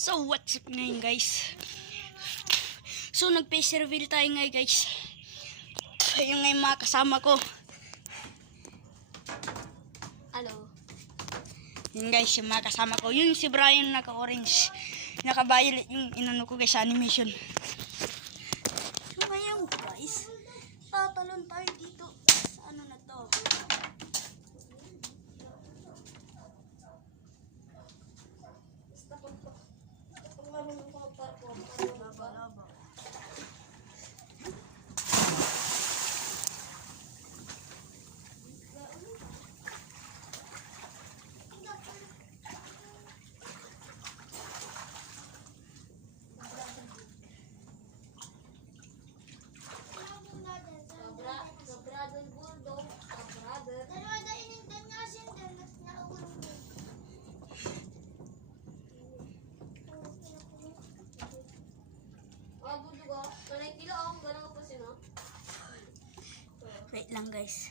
So what's up ngayon guys? So nag-face reveal tayo ngayon guys. Yung ngayon mga kasama ko. Hello. Yun guys, yung mga kasama ko. Yung si Brian naka-orange. Naka-violet yung inano ko guys sa animation. So ngayon guys, tatalon tayo dito sa ano na to. Laba-laba. Wait lang guys.